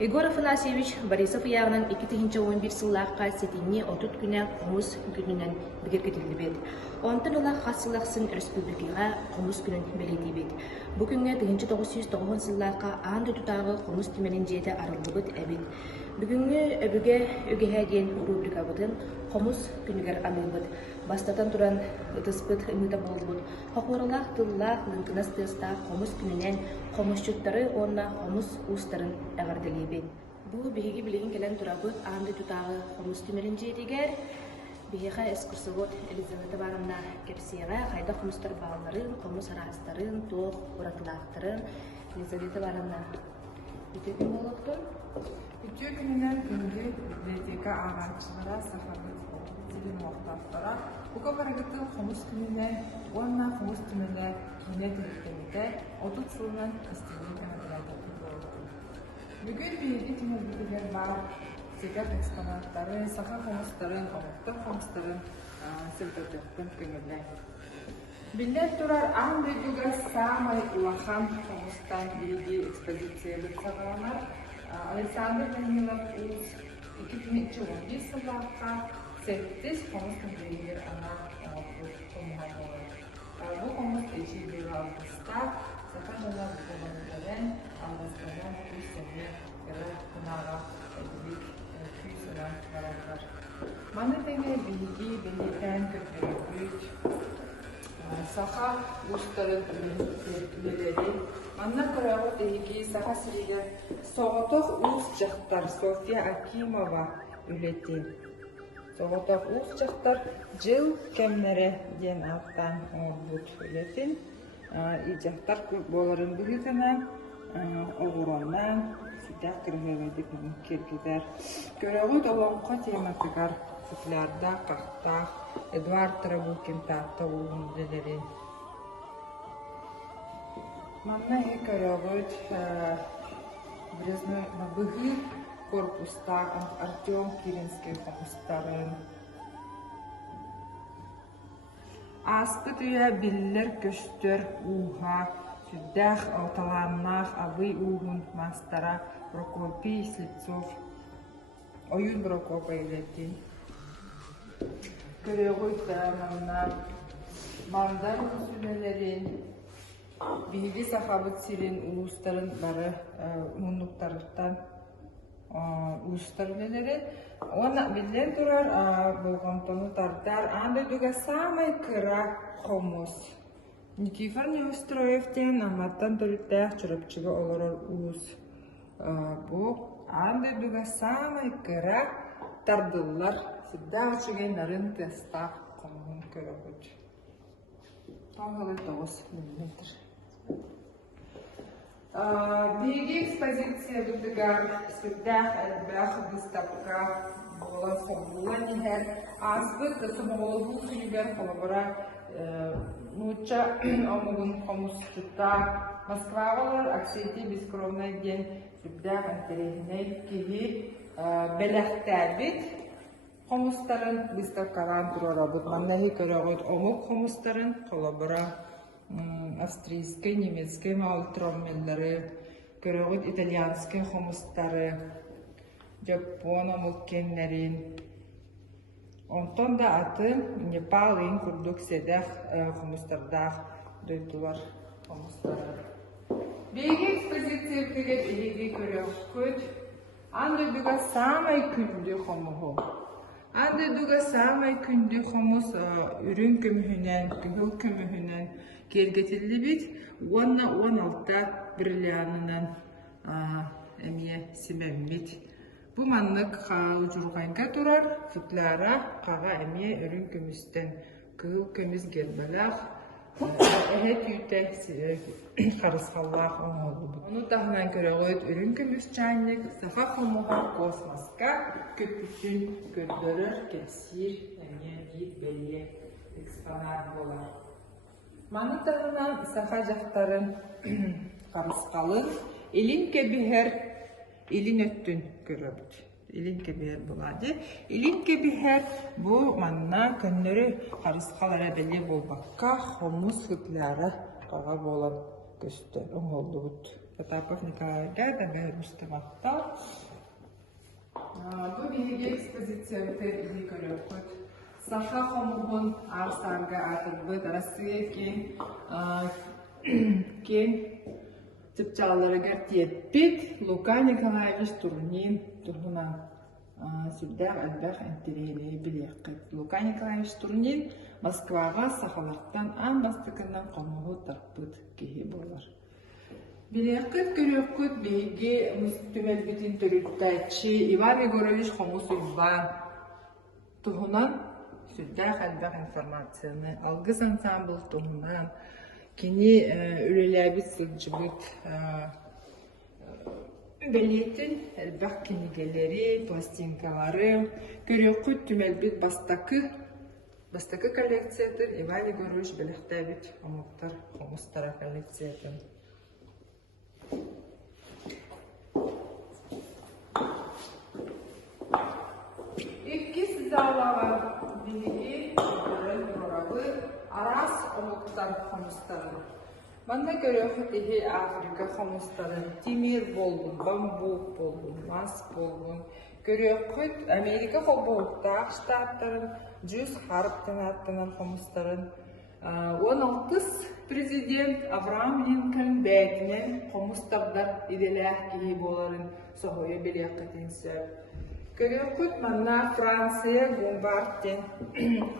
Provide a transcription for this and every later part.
Егор Афанасьевич Борисов яғынан 2011 сыллаққа сетинне отут күнә құмыс күнінен бігергетілді бет. Онтын ола қасылақсын республикаға құмыс күнін беледі бет. Бұ күнге 1990 сыллаққа анды тұтағы құмыс түменін жеді арылды бет әбет. Бүгінгі өбіге өгеге дейін рубрика бұтын құмыс күнігер аныл бет. Бастатан тұран ұтыспыт үміті болды бет. Хоқорылақ тыллақ лынтынас тыста құмыс күнінен құмыс жұттары онна құмыс ұстарын әғарділі бет. Бұл бейгі білеген келен тұрабыт анды тұтағы құмыс түменін жедігер. Бейға эскурсовод Елизавета Барамна кепсеға қайда құмыстар бағаларын, құмыс арастарын, тоқ, ұратылақтарын. Елизавета Барамна үте күн болуқтыр? Үте күнінен күнге библиотека ағаншылара сақамыз зілін уақтақтара. Бұқа қарағыты құмыс күнінен, онна құмыс түміне кейіне тәріптенді, 30 жылынан істеген кәмәділерді болды. Бүгін бейді кемелдігілер бар. Сегат экспонаттары, саха құмыстарын, омықтық құмыстарын сілтөтөктен көңілі. Билет тұрар аң бүйдігі самай улахан құмыстан бірге экспозициялық сағаланар. Александр Данилов өз 2011 сыллаққа сәттіз құмыстың бейгер ана құмыға болады. Бұл құмыст ешілдегі алғыста саха жала бұғыландарын алғыстардан көзсәне әрі құнаға әділік Маны тәңе бейгі бәлетән көпіргіт, саха ұстарын үлелері. Манна көрәғі тәйгі саха сірегі соғытық ұз жақтар София Акимова үлетен. Соғытық ұз жақтар жыл кәмнәрі ден аттан бұд үлетен. Жақтар боларын бүгітіні оғыроннан Сидях кіргеледік кергедер. Көрәғыд олонқа тематығар сүтлерді, қақтақ, Эдуард Трабукин татта ұлын делерін. Манна көрәғыд бұғы корпуста Артем Киринский қоқыстарын. Аспыт үйе биллер көштер уға, Сидях алталаннақ абый уғын мастара Прокопий Слепцов ойын Прокопа елеттен. Көрегой тәмамна мандар үсілелерін, бейгі сақабыт сирен ұлыстарын бары мұндықтарықтан ұлыстарылелерін. Оны білден тұрар болғантоны тардар, аңды дүгі самай кыра қомыз. Никифор Неустроевтен аматтан төріттәқ чұрапчығы оларар ұз. Бұл аңды дүгі самай кыра тардылар. Сіддәғ чүген нарын тестақ қомын көрі көч. Тағылы 9 мм. Бейгі экспозиция бұдығар сіддәқ әлбәқ выставка болан қомылан егер. Азбыт сымғолы бұл сүйлер қолабыра Нуча омугун комустута Москвалар аксети бескровный день сюда интернет киви белахтабит комустарын выставкалан турарабыт маннахи көрөгөт омук комустарын колобора австрийский немецкий маултроммеллары көрөгөт итальянский комустары жапон омуккеннерин Онтон да аты Непал ең күрдік седақ құмыстардақ дөйтулар құмыстары. Бейгі экспозиция көгет елеге көрек көт. Анды дүгі самай күнді құмығы. Анды дүгі самай күнді құмыз үрін көміхінен, күгіл көміхінен кергетілі бет. Онна 16 бірлянынан әмие семәммет. Бұл маннық қағыл жүрғанға тұрар, футлара қаға әме үрін көмістен күл көміз гербалақ, әхет үйті қарысқаллақ оңылы бұл. Оны тағынан көріғыд үрін көміз чайнық, сақа қомуға космосқа көппүтін көрдірір кәсір әме бейт бәйе экспонат болар. Маны тағынан сақа жақтарын қарысқалын, елін кәбігер Илин өттін көрөбіт. Илин кебер болады. Илин кебер бұл манна көннері қарысқалары бәле болбаққа хомус хүтлері қаға болын көстөр оңолдубут. Потапов Николайга да бәрүстәмәттә. Бу биге экспозиция битер иди көрөкөт. Саха хомугун арсарга атылбыт Россия кен типчаларыгар тиетпит Лука Николаевич Турнин турнунан сүрдәк әлбәх энтерейли билеккет. Лука Николаевич Турнин Москвага сахаларттан ан бастыкынан комугу тарпыт кихи болар. Билеккет көрөккөт биги мустумел битин төрүттәчи Иван Егорович Хомус Иван туһунан сүрдәк әлбәх информацияны алгыс ансамбл туһунан кини үлеләбит сылжыбыт белетин әлбәх кинигелери, пластинкалары көрөккөт түмелбит бастакы коллекциятыр Иван Егорович белектәбит омуктар хомустара коллекциятын. İki zalava bilgi, aras omuktar homustarı. Bana göre hepsi Afrika homustarı, timir bolgun, bambuk bolgun, mas bolgun. Görüyoruz Amerika hobukta, ştatların 100 harpten attınan homustarın. 16 prezident Abraham Lincoln beytinen homustarlar idilah ki boların sohoya bir yakıtinse. Görüyoruz bana Fransa'ya bombarden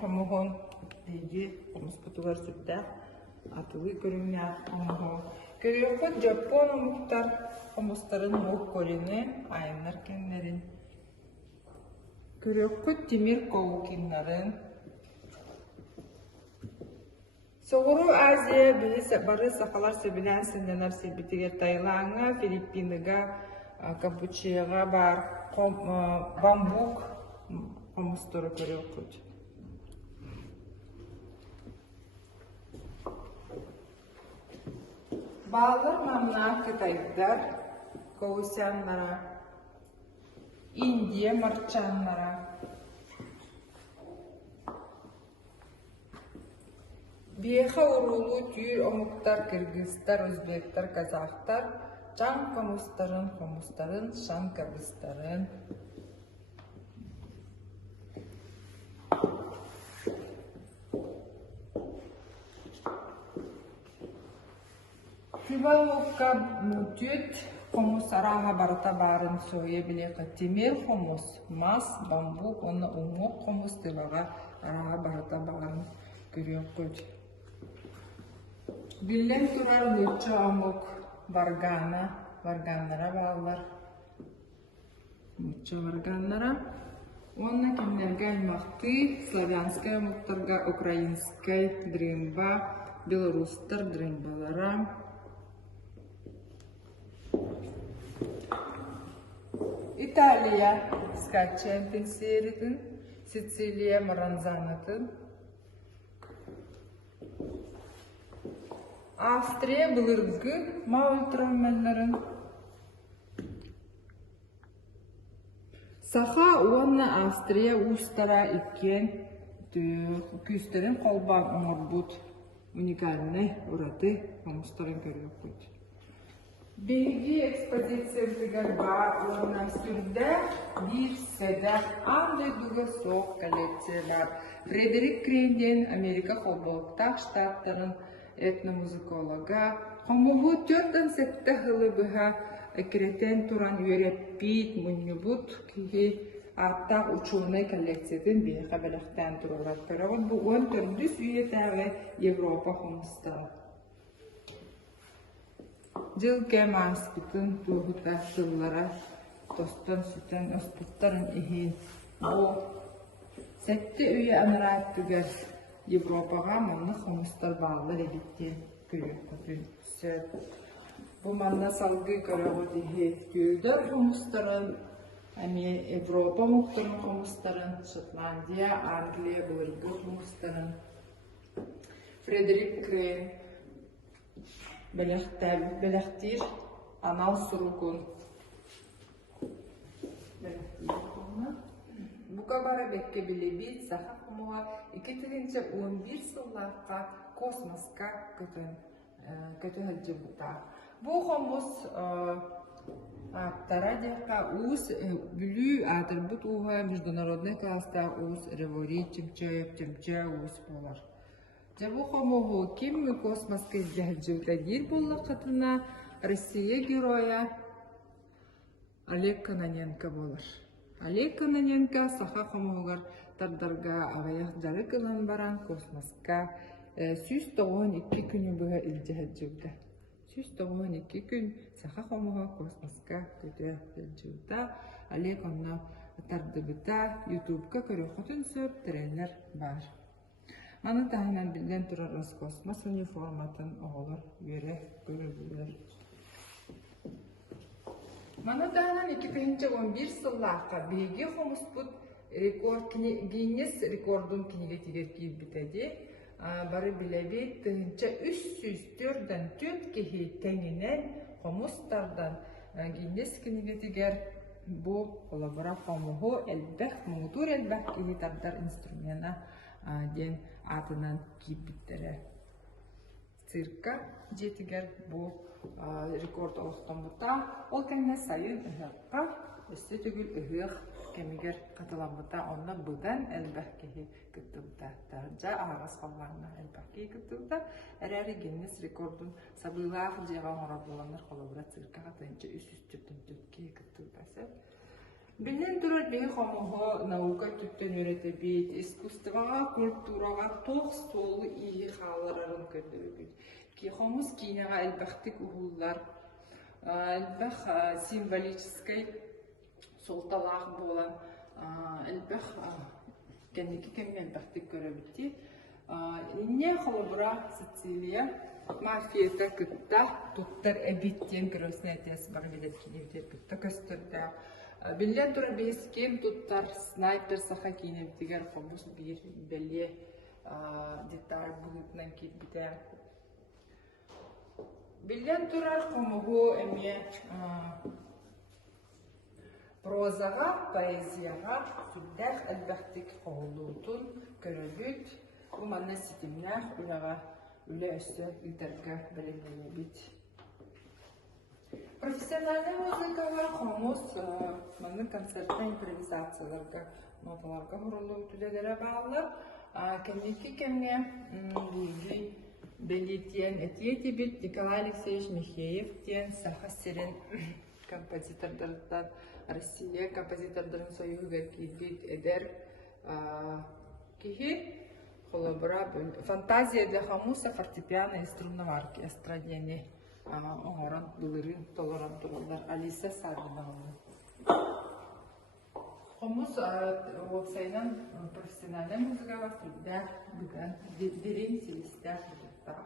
homuhun diye homuskutular sütte atılı görünüyor homuhun. Görüyoruz Japon muhtar homustarın muhkolini ayınlar kendilerin. Görüyoruz Timir Kovukinlerin. Soğuru Azya barı sahalar sebilen sindeler sebitiger Tayland'a, Filipin'ga, Kampuçya'ga bar bambuk homusturu görüyoruz. Bağlar mamna Kıtay'dır, Kovusyanlara, Indiya marçanlara, Biyeha urulu tüy omuktar, Kırgızlar, Özbekler, Kazaklar, Can homustarın, Şan kabıstarın. Kıvalıkka mütüt, homusaraha barata barın soya bile katimir homus, mas, bambuk, ona umuk homus tıvaga araha barata barın görüyoruz. Billen turar lütçü amuk varganlara bağlar. Lütçü varganlara. Ona kimlerge aymaktı, Slavyanskaya mutlarga, Ukrayinskaya drimba, Belarustar drimbalara. İtalya, Skacen pensiyeritin, Sicilya maranzanatın. Avstriya bılırgı maul travmellerin. Saha uanna Avstriya ustara iken küsterin kolban omorbut unikalne uratı homustarın görüyoruz. Bilgi ekspozisiyasıgar var uanna sürde bir sedef ande duga soğuk kolleksiya var. Frederick Crand'in Amerika Hobok'ta ştatların etnomuzikologa, homobu törtten sette hılıbıha kreten turan yörepit munyubut ki arta uçurna kolleksiyatin bir haberlikten tururat perağın bu on türdüs üyetəği Evropa homustar. Jıl kemas bütün tuğuta sıllara dostan süten ösputların ihin o sette üye anarat tüger Европаға манна хомустар бағылар ebitten көрüyoruz. Bu manna salgı görüyoruz. Gülder homustарын, Evropa muhtarın homustарын, Şotlandiya, Angliya, Bölgü homustарын, Frederick Crane, Belektir, Anal Surukun. Bu kabara bekke bilebit saha homuğa 2011 yıllarda kosmoska götün көтө хылжыбыта. Бу хомус аптара дека уус бүлүү атырбыт уха международный класста уус ревори чимча уус болар. Жабу хомуху ким космоска хылжыбыта дир болла катына Россия героя Олег Кононенко болар. Олег Кононенко саха хомугар тардарга агаяк жары кылан баран космоска 192 күнү буга илжехжүлдө. 192 күн саха хомуга космоска көтө илжүлдө. Олег онна тардыбыта YouTube'ка көрөкөтүн сөп тренер бар. Аны тахынан билден турар Роскосмос униформатын оголор бере көрүлөр. Мана тахынан 2011 сыллакка биги хомуспут рекорд Гиннес рекордун книге тигер кийбитеди. Бары билебит тынча 304-дан 4 кихи теңинен хомустардан Гиннес книге тигер бу коллабора хомуху элбэх муңутур элбэх кихи тардар инструмена ден атынан кийбиттере. Цирка жетигер бу рекорд олықтамыта, ол кәміне сайын ұхаққа, өсті түгіл ұхық кәмігер қатыламыта, онына бұдан әлбәқ кейі күттімді. Жа ағас қалғанына әлбәқ кейі күттімді. Әрәрі Гиннес рекордын сабылақ жеған ұра боланыр қолабыра цирка қатайынша 304 кейі күттімді. Білден тұрар бейі қомығы наука түттен өреті бейт, искусстваға, культураға тоқ солы иі қаларарын көрді. Ки хомус кинега элбахтик ухуллар, элбах символической солталах болан, элбах кенники кемме элбахтик көрөбүтти. Инне холобура Сицилия мафията кытта туттар эбиттен көрөсүнө этес бар билет кинебитер кытта көстөрдө. Билен тура бес кем туттар снайпер саха кинебитигер хомус бир беле деталь булутнан китбите. Билен турар хомугу эме прозаға, поэзияға сүлдәқ әлбәқтік қолуытын көріліт. Бұл манна сетімнәқ үліға үлі өсті үлдергі білімені бит. Профессиональный музыкаға қомыз манны концертті импровизацияларға, ноталарға ғұрылы үтілегері бағылар. Кәмекі кәмге белетен әтеті бит Николай Алексеевич Михеев тен саха серен композитордардан Россия композитордарын союға кейбет әдер кейі қолабыра фантазияда хамуса фортепиано и струнного оркестра дені оңыран бұлырын толыран тұралдар Алиса Сабиновна. Хомус опсайнан профессиональный музыкаға сүлдәр бүгін дерен селістер бұдықтар.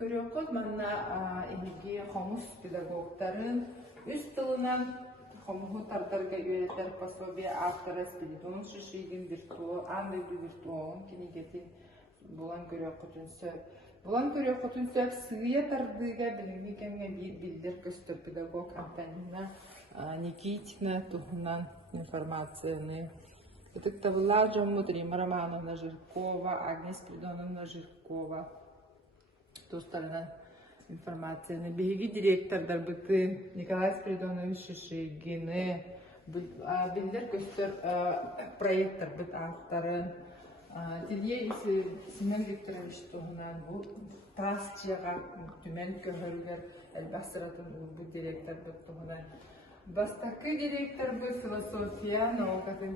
Көріқот манна емеге хомус педагогтарын үз тылынан хомуғу тардарға үйретер пособия автора спиритон шишигін виртуал, андайды виртуалын кенегетін бұлан көріқотын сөп. Бұлан көріқотын сөп сүйе тардыға білімі кәмге білдер көстір педагог Антонина Никитина тухынан информацияны. Это была Рима Романовна Жиркова, Агнес Придоновна Жиркова. Тустарынан информацияны. Беги директордар бұты Николай Спиридонович Шишигины. Білдер көстер проекттар бұт ақтарын. Дилье Семен Викторович тұғынан бұл тасчыға түмен көрілгер әлбәсіратын бұл директор бұт тұғынан. Бастакы директор бұл философия наукатын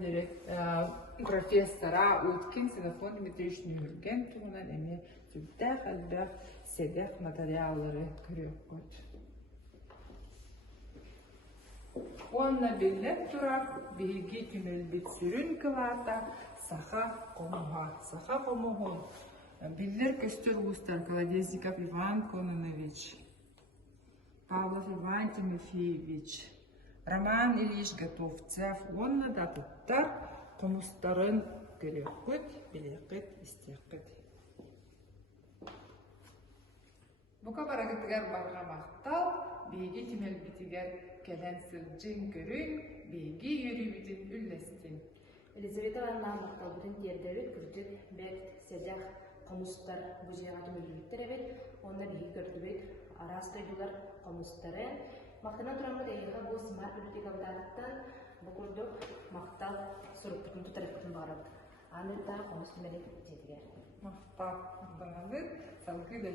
профессора Уткин Синофон Дмитриевич Нюрген тұғынан әме түлдәқ әлбәқ седәқ материаллары көрек көт. Онна білден тұрап бейге түмел бит сүрін кылата саха қомуға. Білдер көстер ұстар Колодезников Иван Кононович, Павлов Иван Тимофеевич, Роман Ильич Готовцев, онна да тұттар қомустарын көрек көт, білек істек. Бұқа барағытығар барға мақтал, бейге темел бітігер кәлән сылжын көрін, бейге үйірі бітін үлләстін. Елизавета Анна мақтал бүтін тердеріт күрдік бәт сәжақ комустар бужыга түмөлүктер эбит, онда бии көрдүбүт, арастойдулар комустары. Мактана турамыт эйга бу смарт библиотека бутагыттан бу курдук мактал суруктукун тутарыктын барат. Аны да комус менен жетигер. Мактап, салгы да